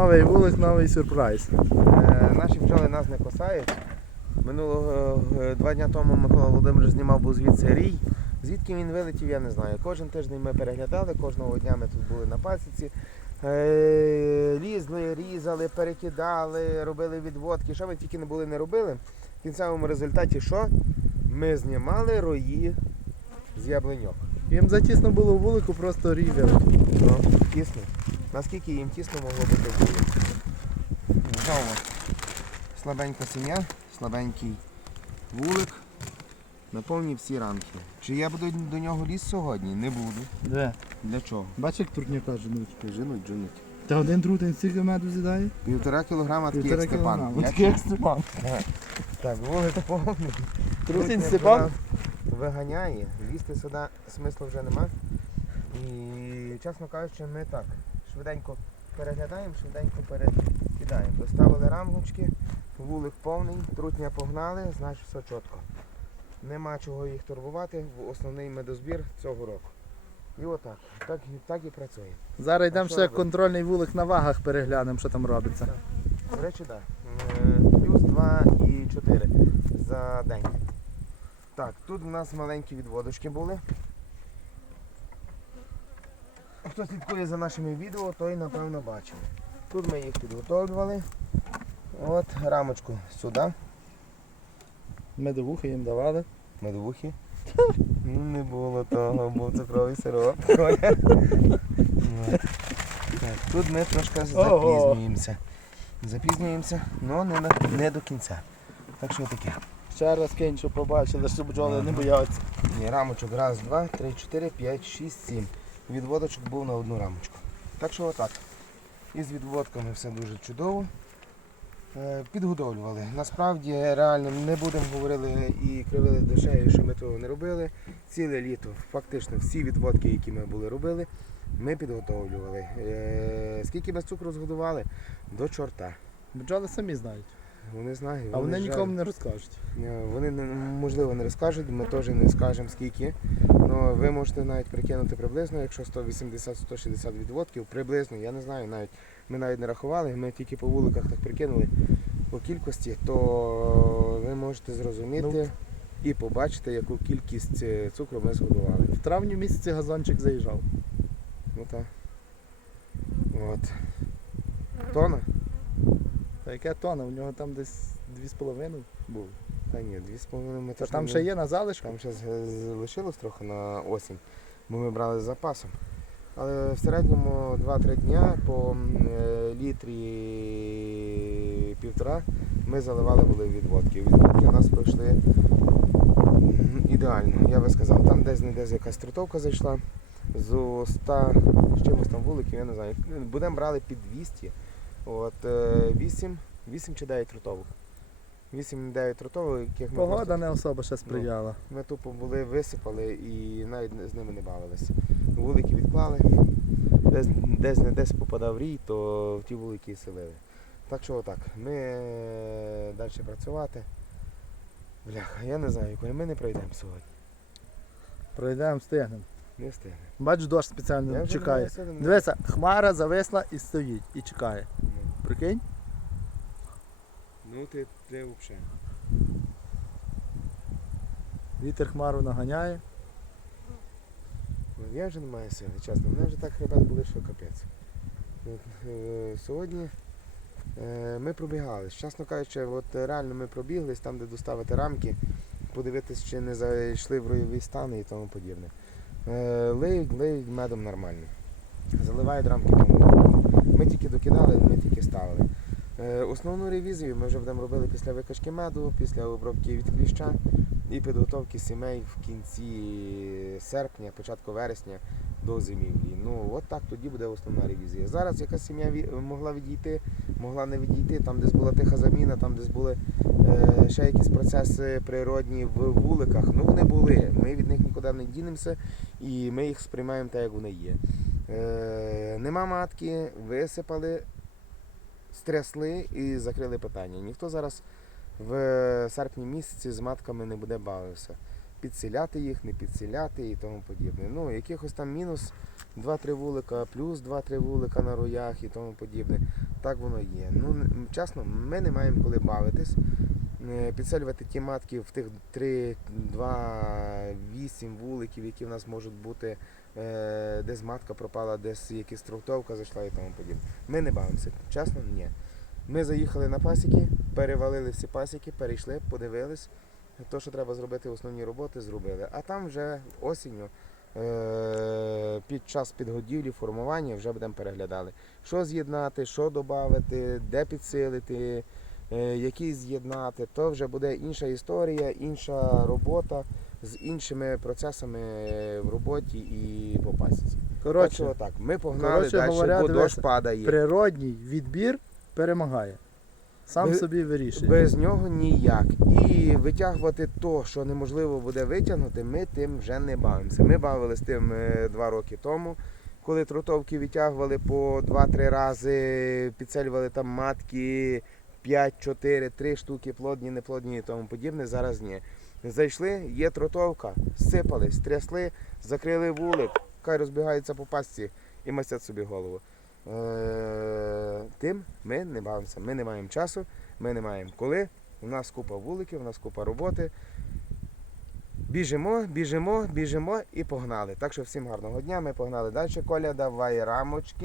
Новий вулик, новий сюрприз. Е, Наші бджоли нас не косають. Минулого е, два дня тому Микола Володимирович знімав був звідси рій. Звідки він вилетів, я не знаю. Кожен тиждень ми переглядали, кожного дня ми тут були на пасіці. Е, Лізли, різали, перекидали, робили відводки. Що ми тільки не були, не робили. В кінцевому результаті що? Ми знімали рої з яблуньок. Їм затісно було в вулику, просто рій. Ну, тісно. Наскільки їм тісно могло бути в вулиці. Знову слабенька сім'я, слабенький вулик. Наповні всі рамки. Чи я буду до нього ліз сьогодні? Не буду. Де? Для чого? Бачиш, як турняка женуть. Женуть, женуть. Та один трутень стільки меду з'їдає? Півтора кілограма такий як Степан. Такий як Степан. Так, вулик повний. Трутень Степан? Виганяє, лізти сюди смислу вже нема. І, чесно кажучи, ми так швиденько переглядаємо, швиденько перекидаємо. Доставили рамочки, вулик повний, трутня погнали, значить все чітко. Нема чого їх турбувати, в основний медозбір цього року. І отак. Так, так і працює. Зараз йдемо ще робити? контрольний вулик на вагах переглянемо, що там робиться. До речі, так. Плюс 2 і 4 за день. Так, тут у нас маленькі відводочки були. Хто слідкує за нашими відео, той напевно бачив. Тут ми їх підготовлювали. От рамочку сюди, Медовухи їм давали. медовухи. Ну не було того, був цукровий сироп. Тут ми трошки запізнюємося. Запізнюємося, але не, не до кінця. Так що таке. Ще раз кинь, щоб побачили, що бджоли не бояться. Ні, рамочок раз, два, три, чотири, п'ять, шість, сім. Відводочок був на одну рамочку. Так що отак. І з відводками все дуже чудово. Е, Підготовлювали. Насправді реально не будемо говорили і кривили душею, що ми того не робили. Ціле літо фактично всі відводки, які ми були робили, ми підготовлювали. Е, Скільки без цукру згодували? До чорта. Бджоли самі знають. Вони знають. А вони жаль- нікому не розкажуть. Вони можливо не розкажуть, ми теж не скажемо скільки. Ну, ви можете навіть прикинути приблизно, якщо 180-160 відводків, приблизно, я не знаю, навіть ми навіть не рахували, ми тільки по вуликах так прикинули по кількості, то ви можете зрозуміти і побачити, яку кількість е, цукру ми згодували. В травні місяці газончик заїжджав. Ну так. От. Тона? Та яке тона? У нього там десь 2,5 було. Та ні, 2,5 ми Та точно там не- ще є на залишку. Там ще залишилось трохи на осінь, бо ми брали з запасом. Але в середньому 2-3 дня по м, е, літрі півтора ми заливали були відводки. Відводки у нас пройшли м, ідеально, я би сказав. Там десь не десь якась трутовка зайшла. З 100 з чимось там вуликів, я не знаю. Будемо брали під 200. От, 8, 8 чи 9 трутовок. 8-9 трутовок, яких ми просто Погода не особо ще сприяла. ми тупо були, висипали і навіть з ними не бавилися. Вулики відклали, десь, десь не десь попадав рій, то в ті вулики і селили. Так що отак, ми далі працювати. Бляха, я не знаю, коли ми не пройдемо сьогодні. Пройдемо, встигнемо. Не встигнемо. Бач, дощ Я спеціально вже чекає. думаю, сьогодні не- Дивися, хмара зависла і стоїть, і чекає. Ну, Прикинь? Ну ти, ти взагалі. Вітер хмару наганяє. Я вже не маю сили, чесно. Мене вже так хребет були, що капець. От, е, Сьогодні е, ми пробігались. Чесно кажучи, от е, реально ми пробіглись там, де доставити рамки, подивитись, чи не зайшли в ройові стани і тому подібне. Е, Лиють, медом нормально. Заливають рамки повністю. Ми тільки докидали, ми тільки ставили. Е, Основну ревізію ми вже будемо робили після викачки меду, після обробки від кліща і підготовки сімей в кінці серпня, початку вересня до зимівлі. Ну от так тоді буде основна ревізія. Зараз якась сім'я могла відійти, могла не відійти, там десь була тиха заміна, там десь були е, ще якісь процеси природні в вуликах. Ну вони були. Ми від них нікуди не дінемося і ми їх сприймаємо так, як вони є. Е, нема матки, висипали, стрясли і закрили питання. Ніхто зараз в серпні місяці з матками не буде бавився. підсіляти їх, не підсіляти і тому подібне. Ну, якихось там мінус 2-3 вулика, плюс 2-3 вулика на роях і тому подібне. Так воно є. Ну, чесно, ми не маємо коли бавитись. Е, Підселювати ті матки в тих 3, 2, 8 вуликів, які в нас можуть бути, е, десь матка пропала, десь якась трутовка зайшла і тому подібне. Ми не бавимося. Чесно, ні. Ми заїхали на пасіки, перевалили всі пасіки, перейшли, подивились. То, що треба зробити основні роботи, зробили. А там вже осінню, під час підгодівлі, формування вже будемо переглядали. Що з'єднати, що додати, де підсилити, е, які з'єднати. То вже буде інша історія, інша робота з іншими процесами в роботі і по пасіці. Коротше, що так, ми погнали коротше далі, говоря, бо дощ падає. природній відбір перемагає. Сам Ви- собі вирішує. Без нього ніяк. І витягувати то, що неможливо буде витягнути, ми тим вже не бавимося. Ми бавились тим е, два роки тому, коли трутовки витягували по 2-3 рази, підселювали там матки 5, 4, 3 штуки, плодні, неплодні і тому подібне. Зараз ні. Зайшли, є трутовка, сипались, трясли, закрили вулик, хай розбігаються по пастці і мастять собі голову. Е, тим ми не бавимося. Ми не маємо часу, ми не маємо коли. У нас купа вуликів, у нас купа роботи. Біжимо, біжимо, біжимо і погнали. Так що всім гарного дня. Ми погнали далі. Коля, давай рамочки.